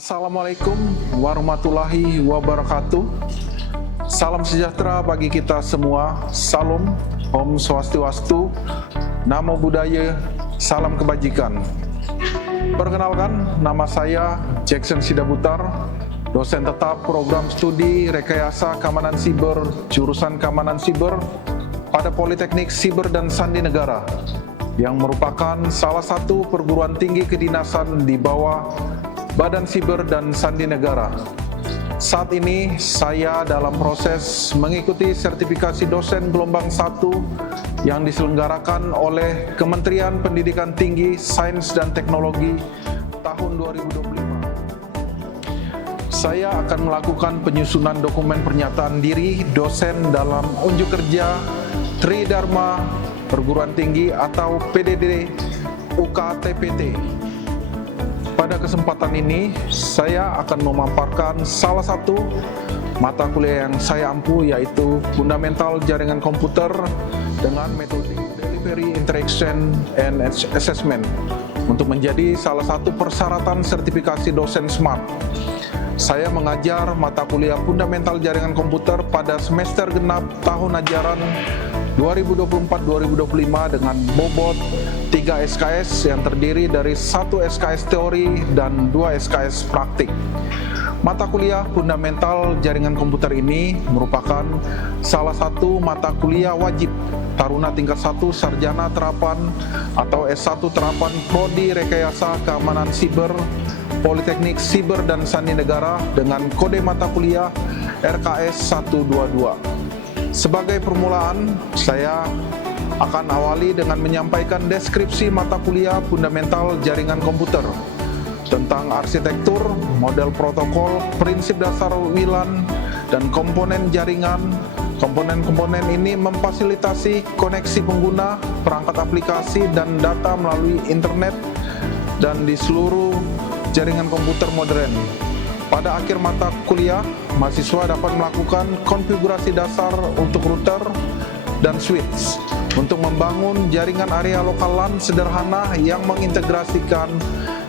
Assalamualaikum warahmatullahi wabarakatuh. Salam sejahtera bagi kita semua. Salam, Om Swastiastu, Namo Buddhaya, salam kebajikan. Perkenalkan, nama saya Jackson Sidabutar, dosen tetap program studi Rekayasa Keamanan Siber, jurusan Keamanan Siber pada Politeknik Siber dan Sandi Negara, yang merupakan salah satu perguruan tinggi kedinasan di bawah Badan Siber dan Sandi Negara. Saat ini saya dalam proses mengikuti sertifikasi dosen gelombang 1 yang diselenggarakan oleh Kementerian Pendidikan Tinggi, Sains dan Teknologi tahun 2025. Saya akan melakukan penyusunan dokumen pernyataan diri dosen dalam unjuk kerja Tridharma Perguruan Tinggi atau PDD UKTPT. Pada kesempatan ini, saya akan memaparkan salah satu mata kuliah yang saya ampu, yaitu Fundamental Jaringan Komputer dengan metode Delivery Interaction and Assessment untuk menjadi salah satu persyaratan sertifikasi dosen SMART. Saya mengajar mata kuliah Fundamental Jaringan Komputer pada semester genap tahun ajaran 2024-2025 dengan bobot 3 SKS yang terdiri dari 1 SKS teori dan 2 SKS praktik. Mata kuliah Fundamental Jaringan Komputer ini merupakan salah satu mata kuliah wajib taruna tingkat 1 sarjana terapan atau S1 terapan Prodi Rekayasa Keamanan Siber Politeknik Siber dan Sandi Negara dengan kode mata kuliah RKS 122. Sebagai permulaan, saya akan awali dengan menyampaikan deskripsi mata kuliah Fundamental Jaringan Komputer tentang arsitektur, model protokol, prinsip dasar WLAN, dan komponen jaringan. Komponen-komponen ini memfasilitasi koneksi pengguna, perangkat aplikasi, dan data melalui internet dan di seluruh jaringan komputer modern. Pada akhir mata kuliah, mahasiswa dapat melakukan konfigurasi dasar untuk router dan switch untuk membangun jaringan area lokal LAN sederhana yang mengintegrasikan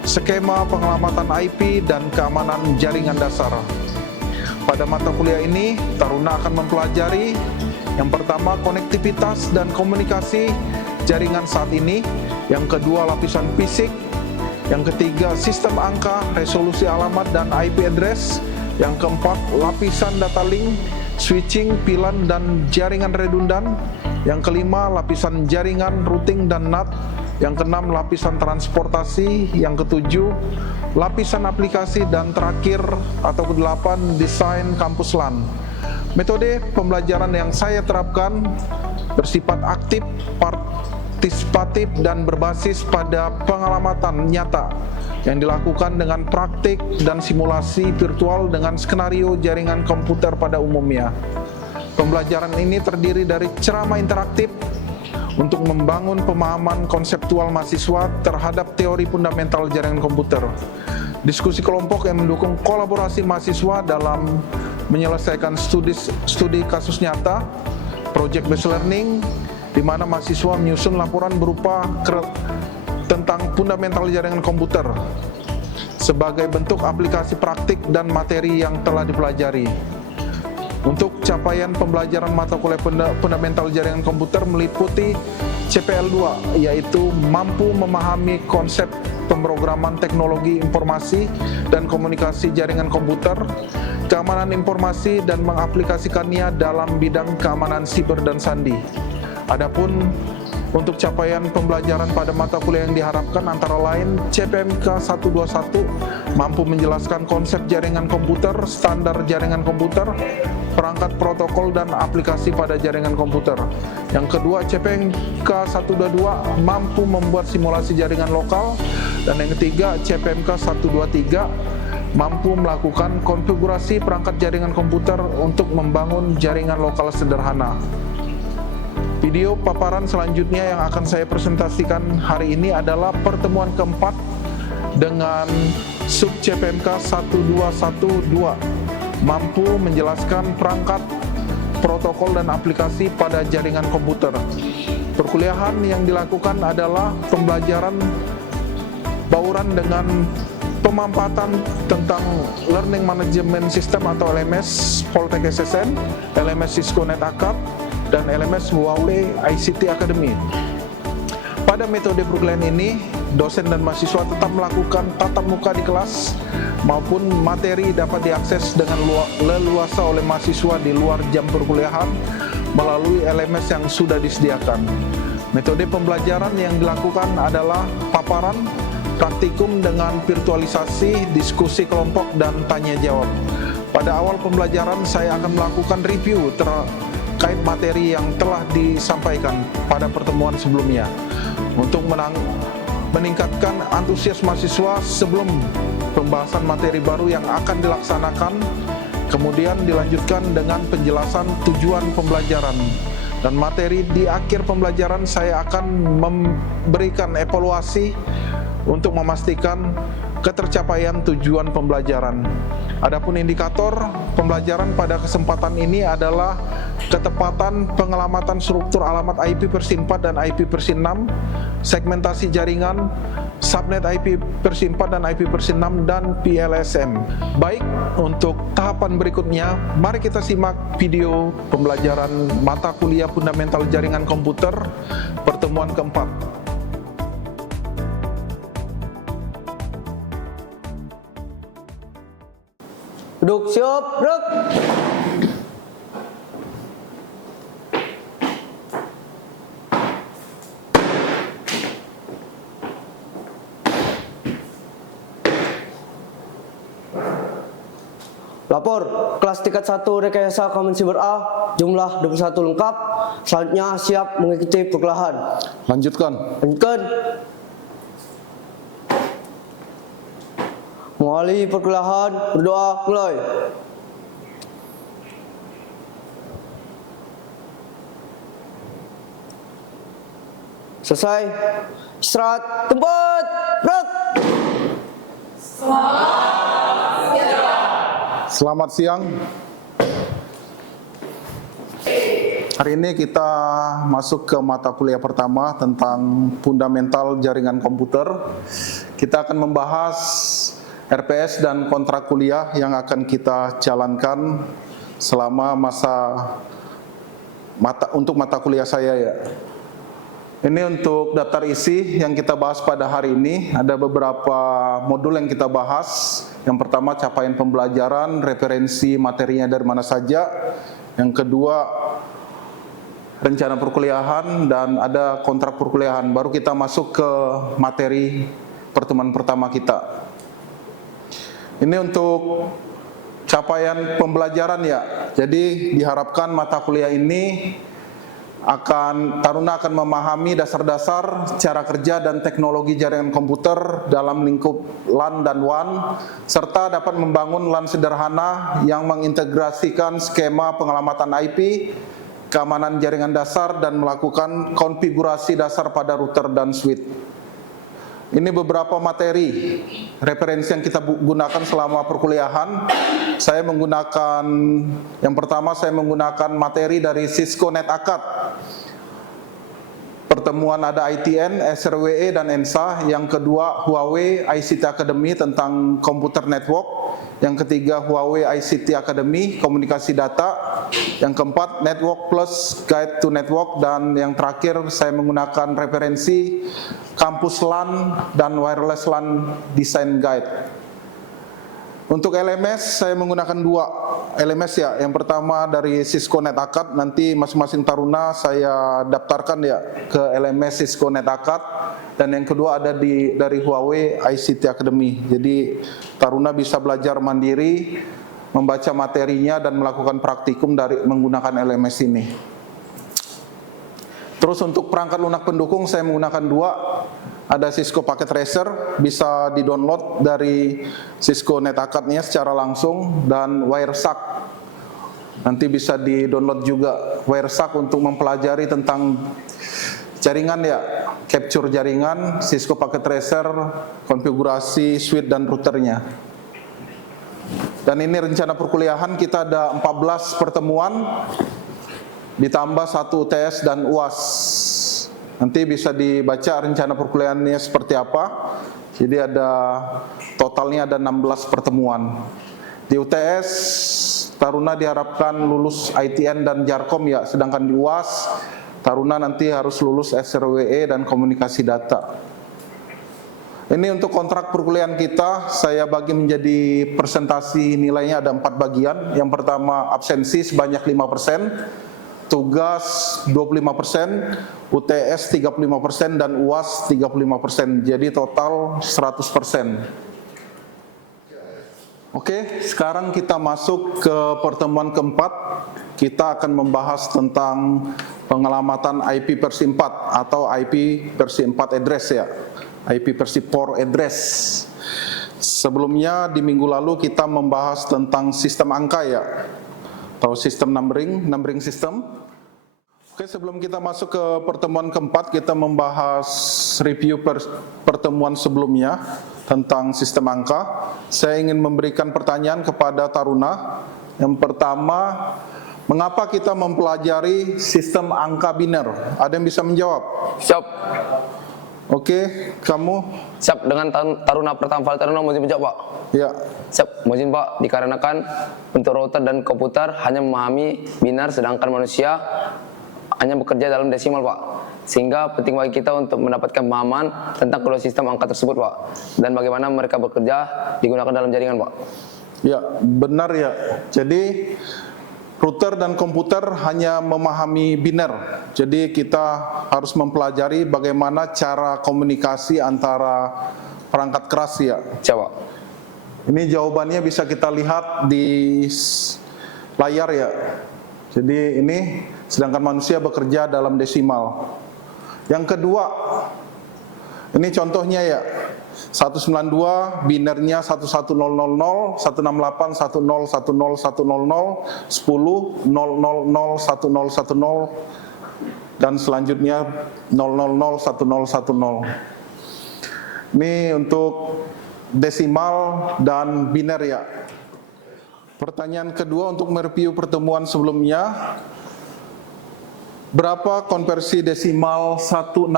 skema pengelamatan IP dan keamanan jaringan dasar. Pada mata kuliah ini, taruna akan mempelajari yang pertama konektivitas dan komunikasi jaringan saat ini, yang kedua lapisan fisik, yang ketiga sistem angka, resolusi alamat dan IP address, yang keempat lapisan data link, switching, VLAN dan jaringan redundan, yang kelima lapisan jaringan routing dan NAT, yang keenam lapisan transportasi, yang ketujuh lapisan aplikasi, dan terakhir atau kedelapan desain kampus LAN. Metode pembelajaran yang saya terapkan bersifat aktif, partisipatif, dan berbasis pada pengamatan nyata yang dilakukan dengan praktik dan simulasi virtual dengan skenario jaringan komputer pada umumnya. Pembelajaran ini terdiri dari ceramah interaktif untuk membangun pemahaman konseptual mahasiswa terhadap teori fundamental jaringan komputer, diskusi kelompok yang mendukung kolaborasi mahasiswa dalam menyelesaikan studi kasus nyata, project based learning, di mana mahasiswa menyusun laporan berupa tentang fundamental jaringan komputer sebagai bentuk aplikasi praktik dan materi yang telah dipelajari. Untuk capaian pembelajaran mata kuliah fundamental jaringan komputer meliputi CPL2, yaitu mampu memahami konsep pemrograman teknologi informasi dan komunikasi jaringan komputer, keamanan informasi, dan mengaplikasikannya dalam bidang keamanan siber dan sandi. Adapun untuk capaian pembelajaran pada mata kuliah yang diharapkan antara lain CPMK 121 mampu menjelaskan konsep jaringan komputer, standar jaringan komputer, perangkat protokol dan aplikasi pada jaringan komputer. Yang kedua, CPMK 122 mampu membuat simulasi jaringan lokal, dan yang ketiga, CPMK 123 mampu melakukan konfigurasi perangkat jaringan komputer untuk membangun jaringan lokal sederhana. Video paparan selanjutnya yang akan saya presentasikan hari ini adalah pertemuan keempat dengan sub CPMK 1212, mampu menjelaskan perangkat, protokol, dan aplikasi pada jaringan komputer. Perkuliahan yang dilakukan adalah pembelajaran bauran dengan pemampatan tentang Learning Management System atau LMS Poltek SSN, LMS Cisco NetAcad, dan LMS Huawei ICT Academy. Pada metode perkuliahan ini, dosen dan mahasiswa tetap melakukan tatap muka di kelas maupun materi dapat diakses dengan leluasa oleh mahasiswa di luar jam perkuliahan melalui LMS yang sudah disediakan. Metode pembelajaran yang dilakukan adalah paparan, praktikum dengan virtualisasi, diskusi kelompok, dan tanya jawab. Pada awal pembelajaran saya akan melakukan review terkait materi yang telah disampaikan pada pertemuan sebelumnya untuk meningkatkan antusias mahasiswa sebelum pembahasan materi baru yang akan dilaksanakan. Kemudian dilanjutkan dengan penjelasan tujuan pembelajaran. Dan materi di akhir pembelajaran saya akan memberikan evaluasi untuk memastikan ketercapaian tujuan pembelajaran. Adapun indikator pembelajaran pada kesempatan ini adalah ketepatan pengelamatan struktur alamat IP versi 4 dan IP versi 6, segmentasi jaringan, subnet IP versi 4 dan IP versi 6, dan PLSM. Baik, untuk tahapan berikutnya, mari kita simak video pembelajaran mata kuliah Fundamental Jaringan Komputer pertemuan keempat. Duduk, siap, duduk. Lapor, kelas tingkat 1 Rekayasa Common Cyber A, jumlah 21 lengkap. Selanjutnya siap mengikuti perkuliahan. Lanjutkan. Mengawali perkuliahan, berdoa, mulai. Selesai. Istirahat, tempat, gerak. Selamat siang. Hari ini kita masuk ke mata kuliah pertama tentang Fundamental Jaringan Komputer. Kita akan membahas RPS dan kontrak kuliah yang akan kita jalankan selama untuk mata kuliah saya ya. Ini untuk daftar isi yang kita bahas pada hari ini. Ada beberapa modul yang kita bahas. Yang pertama capaian pembelajaran, referensi materinya dari mana saja. Yang kedua rencana perkuliahan, dan ada kontrak perkuliahan. Baru kita masuk ke materi pertemuan pertama kita. Ini untuk capaian pembelajaran ya. Jadi diharapkan mata kuliah ini Taruna akan memahami dasar-dasar cara kerja dan teknologi jaringan komputer dalam lingkup LAN dan WAN, serta dapat membangun LAN sederhana yang mengintegrasikan skema pengelamatan IP, keamanan jaringan dasar, dan melakukan konfigurasi dasar pada router dan switch. Ini beberapa materi referensi yang kita gunakan selama perkuliahan. Yang pertama saya menggunakan materi dari Cisco NetAcad. Pertemuan ada ITN, SRWE, dan ENSA. Yang kedua Huawei ICT Academy tentang komputer network. Yang ketiga Huawei ICT Academy, komunikasi data. Yang keempat Network Plus Guide to Network. Dan yang terakhir saya menggunakan referensi Kampus LAN dan Wireless LAN Design Guide. Untuk LMS saya menggunakan 2 LMS ya. Yang pertama dari Cisco NetAcad, nanti masing-masing taruna saya daftarkan ya ke LMS Cisco NetAcad. Dan yang kedua ada dari Huawei ICT Academy. Jadi taruna bisa belajar mandiri, membaca materinya, dan melakukan praktikum menggunakan LMS ini. Terus untuk perangkat lunak pendukung saya menggunakan 2. Ada Cisco Packet Tracer, bisa di-download dari Cisco NetAcad-nya secara langsung, dan Wireshark. Nanti bisa di-download juga Wireshark untuk mempelajari tentang jaringan ya, capture jaringan, Cisco Packet Tracer, konfigurasi switch dan routernya. Dan ini rencana perkuliahan kita ada 14 pertemuan, ditambah 1 UTS dan UAS. Nanti bisa dibaca rencana perkuliahannya seperti apa. Jadi ada totalnya ada 16 pertemuan. Di UTS, taruna diharapkan lulus ITN dan Jarkom ya, sedangkan di UAS, taruna nanti harus lulus SRWE dan komunikasi data. Ini untuk kontrak perkuliahan kita, saya bagi menjadi presentasi nilainya ada 4 bagian. Yang pertama absensi sebanyak 5%, tugas 25%, UTS 35% dan UAS 35%, jadi total 100%. Oke, sekarang kita masuk ke pertemuan keempat. Kita akan membahas tentang pengelamatan IP versi 4 atau IP versi 4 address ya, IP versi 4 address. Sebelumnya di minggu lalu kita membahas tentang sistem angka ya, atau sistem numbering system. Oke, sebelum kita masuk ke pertemuan keempat, kita membahas review pertemuan sebelumnya tentang sistem angka. Saya ingin memberikan pertanyaan kepada taruna. Yang pertama, mengapa kita mempelajari sistem angka biner? Ada yang bisa menjawab? Siap. Oke, kamu? Siap, dengan taruna pertama taruna mau menjawab, Pak. Ya. Siap, mau izin, Pak. Dikarenakan untuk router dan komputer hanya memahami binar, sedangkan manusia hanya bekerja dalam desimal, Pak. Sehingga penting bagi kita untuk mendapatkan pemahaman tentang kedua sistem angka tersebut, Pak. Dan bagaimana mereka bekerja digunakan dalam jaringan, Pak. Ya, benar ya. Jadi router dan komputer hanya memahami biner. Jadi kita harus mempelajari bagaimana cara komunikasi antara perangkat keras ya. Siap, Pak. Ini jawabannya bisa kita lihat di layar ya. Jadi ini sedangkan manusia bekerja dalam desimal. Yang kedua, ini contohnya ya, 192 binernya 11000, 168 1010 100 10 000 1010 dan selanjutnya 000 1010. Ini untuk desimal dan biner ya. Pertanyaan kedua untuk mereview pertemuan sebelumnya. Berapa konversi desimal 168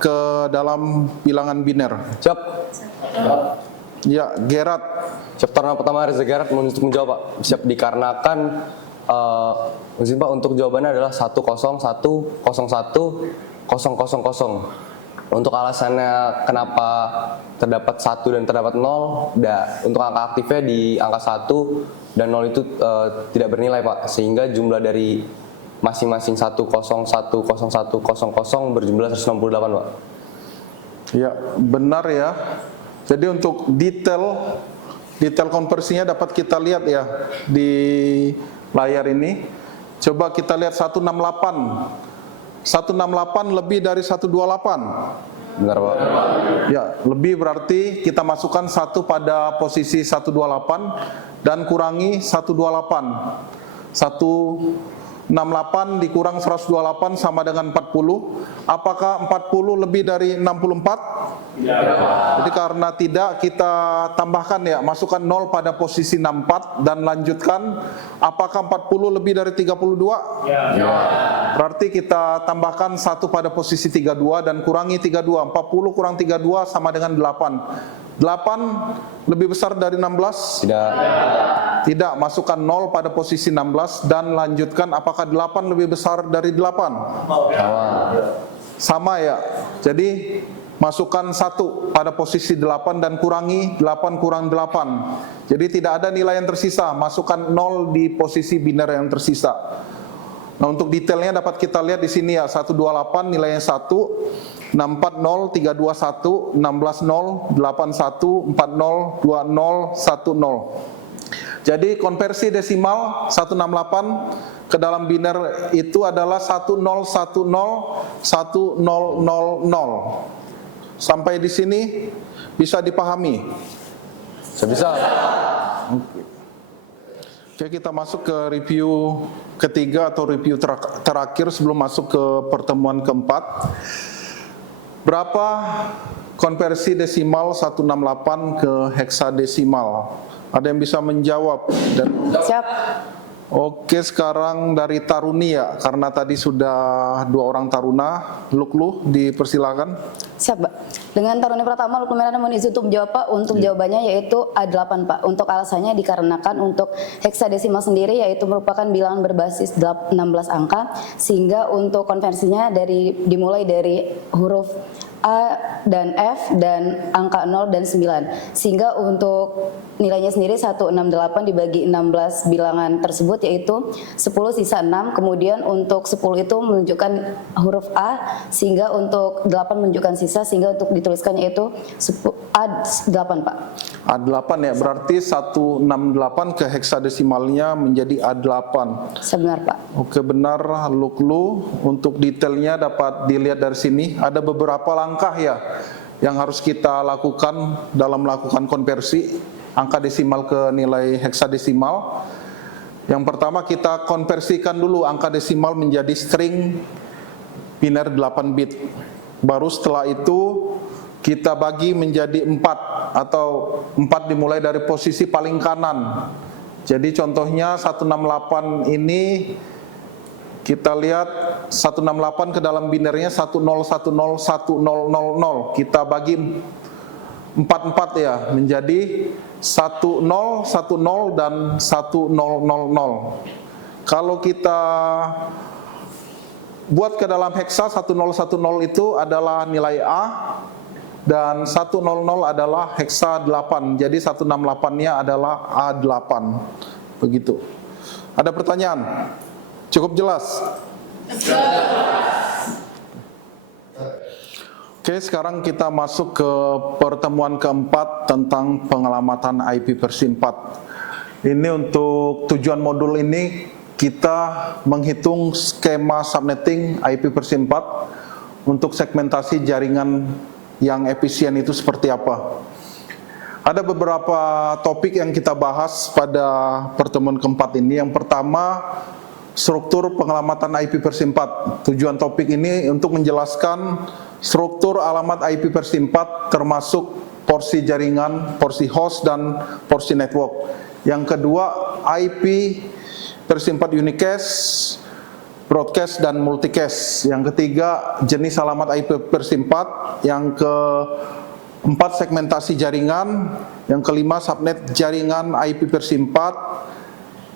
ke dalam bilangan biner? Siap. Ya, Gerard. Siap, taruna pertama Reza Gerard untuk menjawab, Pak. Siap, dikarenakan izin Pak, untuk jawabannya adalah 101010000. Untuk alasannya kenapa terdapat 1 dan terdapat 0, untuk angka aktifnya di angka 1 dan 0 itu tidak bernilai, Pak. Sehingga jumlah dari masing-masing 1010100 berjumlah 168, Pak. Ya, benar ya. Jadi untuk detail konversinya dapat kita lihat ya di layar ini. Coba kita lihat 168. 168 lebih dari 128. Benar, Pak. Ya, lebih berarti kita masukkan 1 pada posisi 128 dan kurangi 128. 168 dikurang 128 sama dengan 40. Apakah 40 lebih dari 64? Ya. Jadi karena tidak, kita tambahkan ya, masukkan 0 pada posisi 64 dan lanjutkan. Apakah 40 lebih dari 32? Ya. Berarti kita tambahkan 1 pada posisi 32 dan kurangi 32. 40 kurang 32 sama dengan 8. 8 lebih besar dari 16? Tidak, masukkan 0 pada posisi 16 dan lanjutkan. Apakah 8 lebih besar dari 8? Sama ya. Jadi masukkan 1 pada posisi 8 dan kurangi 8 kurang 8. Jadi tidak ada nilai yang tersisa. Masukkan 0 di posisi biner yang tersisa. Nah, untuk detailnya dapat kita lihat di sini ya. 128 nilainya 1. 640, 321, 160, 81, 40, 20, 10. Jadi konversi desimal 168 ke dalam biner itu adalah 10101000. Sampai di sini bisa dipahami? Bisa. Oke, kita masuk ke review ketiga atau review terakhir sebelum masuk ke pertemuan keempat. Berapa konversi desimal 168 ke heksadesimal? Ada yang bisa menjawab? Siap. Oke, sekarang dari Taruni ya, karena tadi sudah 2 orang taruna. Luklu, dipersilakan. Siap, Mbak. Dengan Taruni Pratama Lukman mohon izin untuk menjawab Pak. Untuk jawabannya yaitu A8 Pak. Untuk alasannya dikarenakan untuk heksadesimal sendiri yaitu merupakan bilangan berbasis 16 angka, sehingga untuk konversinya dimulai dari huruf A dan F dan angka 0 dan 9, sehingga untuk nilainya sendiri 168 dibagi 16 bilangan tersebut yaitu 10 sisa 6, kemudian untuk 10 itu menunjukkan huruf A, sehingga untuk 8 menunjukkan sisa, sehingga untuk dituliskannya itu A8 Pak. A8 ya, berarti 168 ke heksadesimalnya menjadi A8. Sebenar Pak. Oke, benar Luklu. Untuk detailnya dapat dilihat dari sini. Ada beberapa langkah ya yang harus kita lakukan dalam melakukan konversi angka desimal ke nilai heksadesimal. Yang pertama kita konversikan dulu angka desimal menjadi string biner 8 bit. Baru setelah itu kita bagi menjadi 4 atau 4 dimulai dari posisi paling kanan. Jadi contohnya 168 ini kita lihat 168 ke dalam binernya 10101000. Kita bagi 44 ya menjadi 1010 dan 1000. Kalau kita buat ke dalam heksa 1010 itu adalah nilai A dan 100 adalah heksa 8. Jadi 168-nya adalah A8. Begitu. Ada pertanyaan? Cukup jelas? Oke, sekarang kita masuk ke pertemuan keempat tentang pengelamatan IP-4. Ini untuk tujuan modul ini kita menghitung skema subnetting IP-4 untuk segmentasi jaringan yang efisien itu seperti apa. Ada beberapa topik yang kita bahas pada pertemuan keempat ini. Yang pertama, struktur pengelamatan IP-4. Tujuan topik ini untuk menjelaskan struktur alamat IP-4 termasuk porsi jaringan, porsi host, dan porsi network. Yang kedua, IP-4 unicast, broadcast, dan multicast. Yang ketiga, jenis alamat IP-4. Yang keempat, segmentasi jaringan. Yang kelima, subnet jaringan IP-4.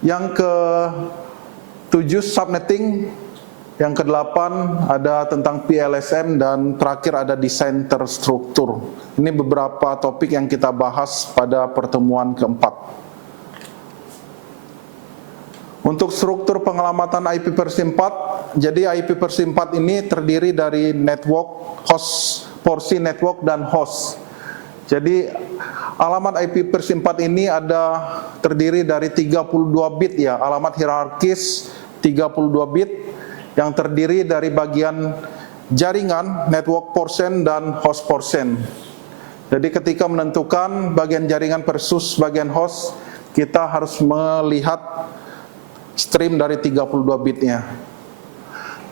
Yang ke-7, subnetting. Yang ke-8 ada tentang PLSM, dan terakhir ada desain terstruktur. Ini beberapa topik yang kita bahas pada pertemuan keempat. Untuk struktur pengelamatan IP-4, jadi IP-4 ini terdiri dari network, host, porsi network, dan host. Jadi alamat IP-4 ini terdiri dari 32 bit ya, alamat hierarkis 32 bit yang terdiri dari bagian jaringan, network portion, dan host portion. Jadi ketika menentukan bagian jaringan versus bagian host, kita harus melihat stream dari 32 bitnya.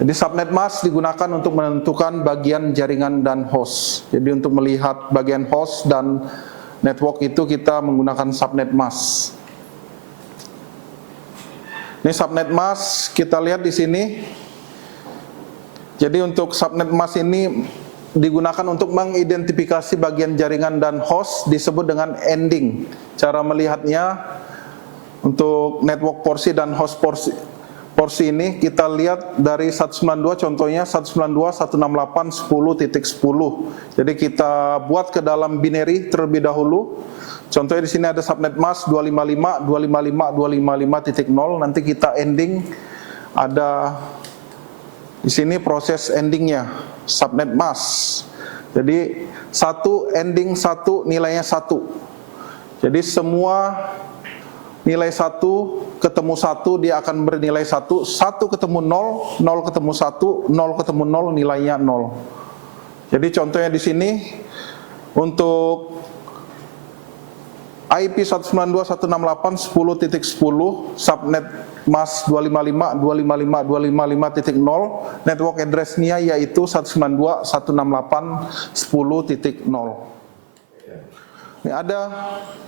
Jadi subnet mask digunakan untuk menentukan bagian jaringan dan host. Jadi untuk melihat bagian host dan network itu kita menggunakan subnet mask. Ini subnet mask, kita lihat di sini. Jadi untuk subnet mask ini digunakan untuk mengidentifikasi bagian jaringan dan host, disebut dengan ending. Cara melihatnya untuk network porsi dan host porsi ini kita lihat dari 192, contohnya 192.168.10.10. Jadi kita buat ke dalam binary terlebih dahulu. Contohnya di sini ada subnet mask 255.255.255.0. Nanti kita ending, ada di sini proses endingnya subnet mask. Jadi 1 ending 1 nilainya 1. Jadi semua nilai 1 ketemu 1 dia akan bernilai 1, 1 ketemu 0, 0 ketemu 1, 0 ketemu 0 nilainya 0. Jadi contohnya di sini untuk IP 192.168.10.10 subnet mask 255.255.255.0, network address-nya yaitu 192.168.10.0. Ini ada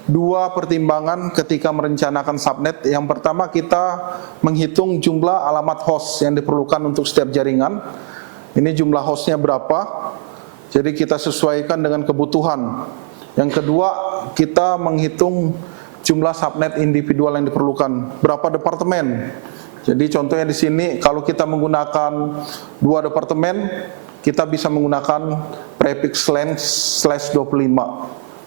dua pertimbangan ketika merencanakan subnet. Yang pertama, kita menghitung jumlah alamat host yang diperlukan untuk setiap jaringan. Ini jumlah hostnya berapa. Jadi kita sesuaikan dengan kebutuhan. Yang kedua, kita menghitung jumlah subnet individual yang diperlukan. Berapa departemen? Jadi contohnya di sini kalau kita menggunakan 2 departemen, kita bisa menggunakan prefix len /25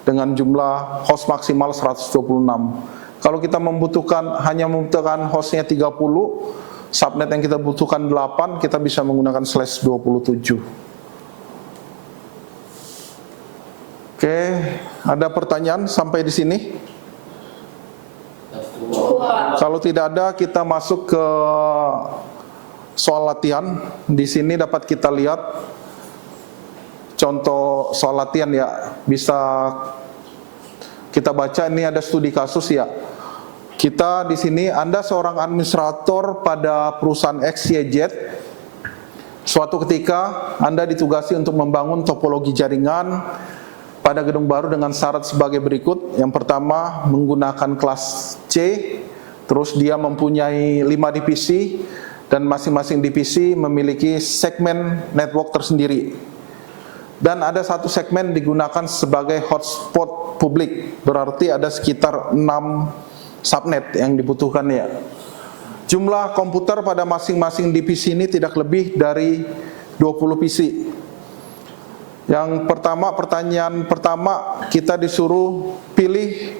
dengan jumlah host maksimal 126. Kalau kita hanya membutuhkan hostnya 30, subnet yang kita butuhkan 8, kita bisa menggunakan /27. Oke, ada pertanyaan sampai di sini? Kalau tidak ada, kita masuk ke soal latihan. Di sini dapat kita lihat contoh soal latihan ya. Bisa kita baca, ini ada studi kasus ya. Kita di sini, Anda seorang administrator pada perusahaan XYZ. Suatu ketika Anda ditugasi untuk membangun topologi jaringan pada gedung baru dengan syarat sebagai berikut. Yang pertama, menggunakan kelas C, terus dia mempunyai 5 divisi, dan masing-masing divisi memiliki segmen network tersendiri. Dan ada satu segmen digunakan sebagai hotspot publik, berarti ada sekitar 6 subnet yang dibutuhkan ya. Jumlah komputer pada masing-masing divisi ini tidak lebih dari 20 PC. Yang pertama, pertanyaan pertama, kita disuruh pilih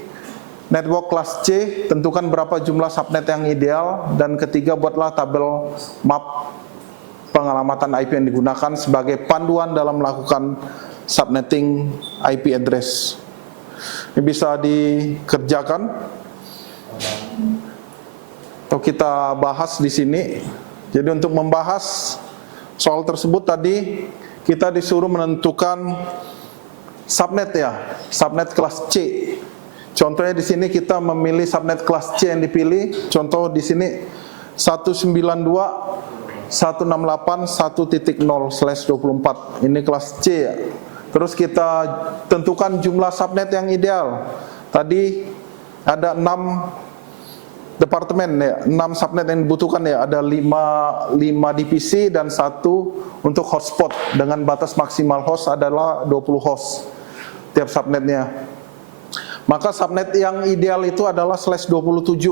network kelas C, tentukan berapa jumlah subnet yang ideal, dan ketiga, buatlah tabel map pengalamatan IP yang digunakan sebagai panduan dalam melakukan subnetting IP address. Ini bisa dikerjakan atau kita bahas di sini. Jadi untuk membahas soal tersebut tadi, kita disuruh menentukan subnet ya, subnet kelas C. Contohnya di sini kita memilih subnet kelas C yang dipilih. Contoh di sini 192.168.1.0/24. Ini kelas C ya. Terus kita tentukan jumlah subnet yang ideal. Tadi ada 6 departemen ya, 6 subnet yang dibutuhkan ya, ada 5 divisi dan 1 untuk hotspot dengan batas maksimal host adalah 20 host tiap subnetnya. Maka subnet yang ideal itu adalah /27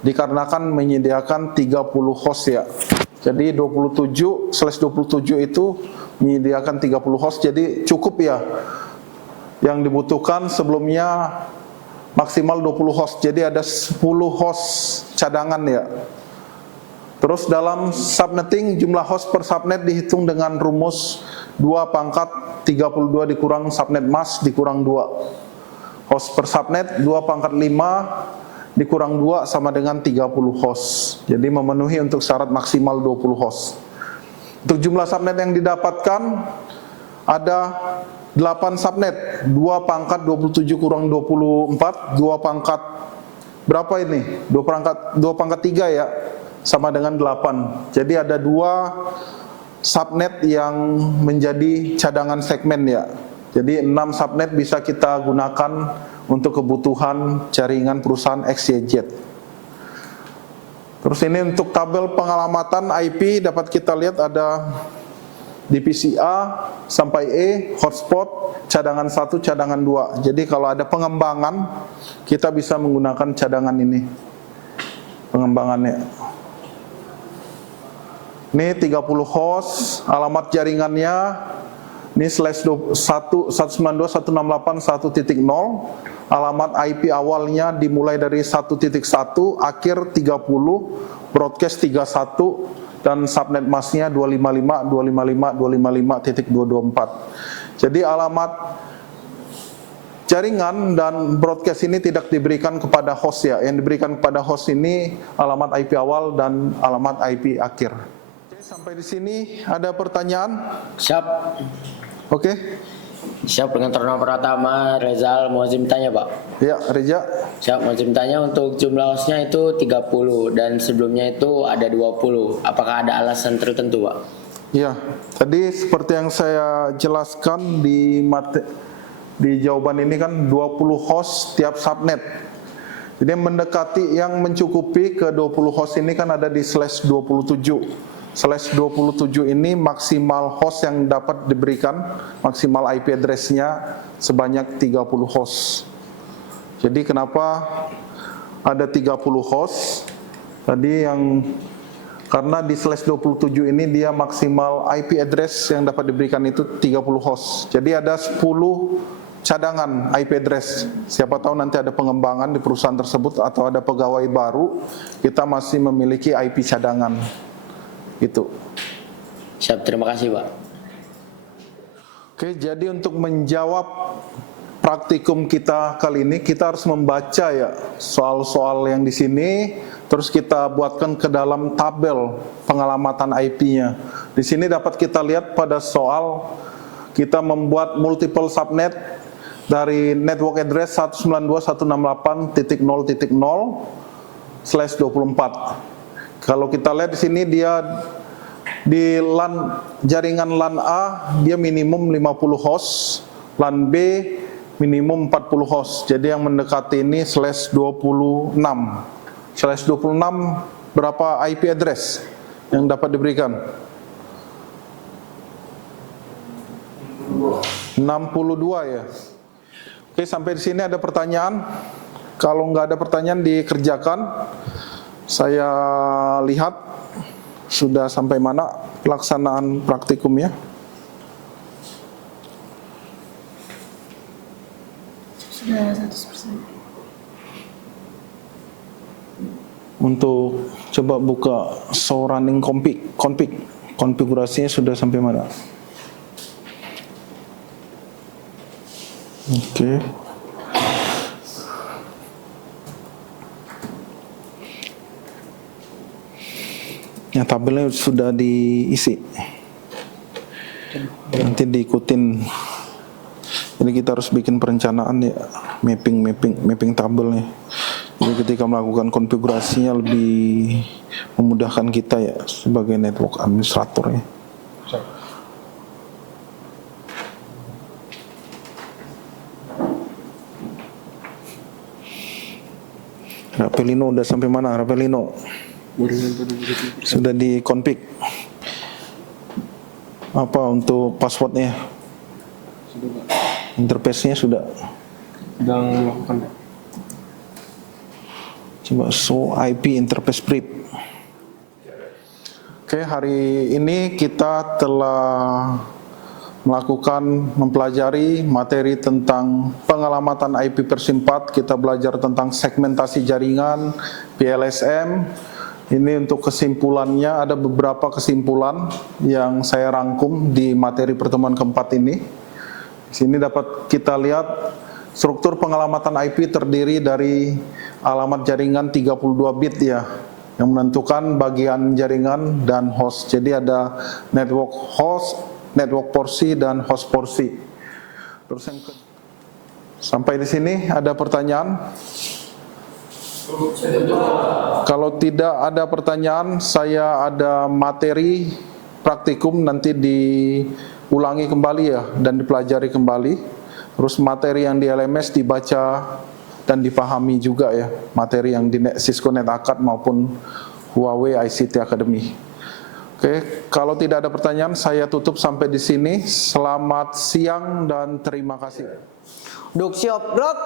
dikarenakan menyediakan 30 host ya. Jadi 27 itu menyediakan 30 host, jadi cukup ya. Yang dibutuhkan sebelumnya maksimal 20 host, jadi ada 10 host cadangan ya. Terus dalam subnetting, jumlah host per subnet dihitung dengan rumus 2/32 dikurang subnet mask dikurang 2. Host per subnet 2/5 dikurang 2 sama dengan 30 host. Jadi memenuhi untuk syarat maksimal 20 host. Untuk jumlah subnet yang didapatkan ada 8 subnet, 2/27 kurang 24, 2 berapa ini? 2/3 ya, sama dengan 8. Jadi ada 2 subnet yang menjadi cadangan segmen ya. Jadi 6 subnet bisa kita gunakan untuk kebutuhan jaringan perusahaan XYZ. Terus ini untuk tabel pengalamatan IP dapat kita lihat ada divisi A sampai E, hotspot, cadangan 1, cadangan 2. Jadi kalau ada pengembangan, kita bisa menggunakan cadangan ini, pengembangannya. Ini 30 host, alamat jaringannya, ini /192.168.1.0, alamat IP awalnya dimulai dari 1.1, akhir 30, broadcast 31, dan subnet masknya 255.255.255.224. Jadi alamat jaringan dan broadcast ini tidak diberikan kepada host ya. Yang diberikan kepada host ini alamat IP awal dan alamat IP akhir. Oke, sampai di sini ada pertanyaan? Siap. Oke. Siap, dengan terima pertama Rezal mau izin tanya Pak. Ya, Reza. Siap, mau izin tanya untuk jumlah hostnya itu 30 dan sebelumnya itu ada 20. Apakah ada alasan tertentu Pak? Ya, tadi seperti yang saya jelaskan di jawaban ini kan 20 host tiap subnet. Jadi mendekati yang mencukupi ke 20 host ini kan ada di /27. /27 ini maksimal host yang dapat diberikan, maksimal IP address-nya sebanyak 30 host. Jadi kenapa ada 30 host? Tadi yang karena di /27 ini dia maksimal IP address yang dapat diberikan itu 30 host. Jadi ada 10 cadangan IP address. Siapa tahu nanti ada pengembangan di perusahaan tersebut atau ada pegawai baru, kita masih memiliki IP cadangan. Itu. Siap, terima kasih Pak. Oke, jadi untuk menjawab praktikum kita kali ini, kita harus membaca ya soal-soal yang di sini, terus kita buatkan ke dalam tabel pengalamatan IP-nya. Di sini dapat kita lihat pada soal kita membuat multiple subnet dari network address 192.168.0.0/24. Kalau kita lihat di sini dia di LAN jaringan LAN A dia minimum 50 host, LAN B minimum 40 host. Jadi yang mendekati ini /26. /26 berapa IP address yang dapat diberikan? 62 ya. Oke, sampai di sini ada pertanyaan? Kalau nggak ada pertanyaan dikerjakan. Saya lihat sudah sampai mana pelaksanaan praktikumnya. Sudah 100%. Untuk coba buka show running config, konfigurasinya sudah sampai mana? Oke. Ya, tabelnya sudah diisi. Nanti diikutin. Jadi kita harus bikin perencanaan ya, mapping tabelnya. Jadi ketika melakukan konfigurasinya lebih memudahkan kita ya sebagai network administrator ya. Rapelino udah sampai mana? Rapelino sudah di config. Apa untuk passwordnya? Interface-nya sudah. Sedang melakukan. Coba show IP interface brief. Oke, hari ini kita telah mempelajari materi tentang pengalamatan IP versi 4. Kita belajar tentang segmentasi jaringan, PLSM. Ini untuk kesimpulannya, ada beberapa kesimpulan yang saya rangkum di materi pertemuan keempat ini. Di sini dapat kita lihat struktur pengalamatan IP terdiri dari alamat jaringan 32 bit ya, yang menentukan bagian jaringan dan host. Jadi ada network host, network porsi, dan host porsi. Terus yang sampai di sini ada pertanyaan? Kalau tidak ada pertanyaan, saya ada materi praktikum nanti diulangi kembali ya dan dipelajari kembali. Terus materi yang di LMS dibaca dan dipahami juga ya, materi yang di Cisco NetAcad maupun Huawei ICT Academy. Oke, kalau tidak ada pertanyaan, saya tutup sampai di sini. Selamat siang dan terima kasih. Duk siap, gerak.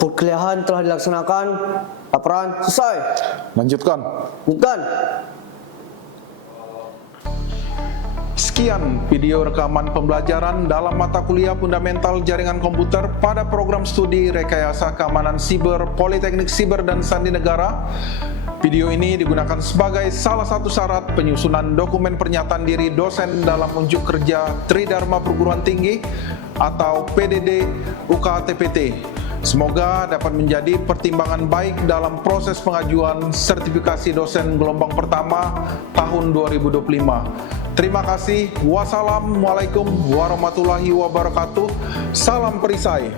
Perkuliahan telah dilaksanakan. Laporan selesai. Lanjutkan. Lanjutkan. Sekian video rekaman pembelajaran dalam mata kuliah Fundamental Jaringan Komputer pada program studi Rekayasa Keamanan Siber Politeknik Siber dan Sandi Negara. Video ini digunakan sebagai salah satu syarat penyusunan dokumen pernyataan diri dosen dalam unjuk kerja Tridharma Perguruan Tinggi atau PDD UKTPT. Semoga dapat menjadi pertimbangan baik dalam proses pengajuan sertifikasi dosen gelombang pertama tahun 2025. Terima kasih. Wassalamualaikum warahmatullahi wabarakatuh. Salam perisai.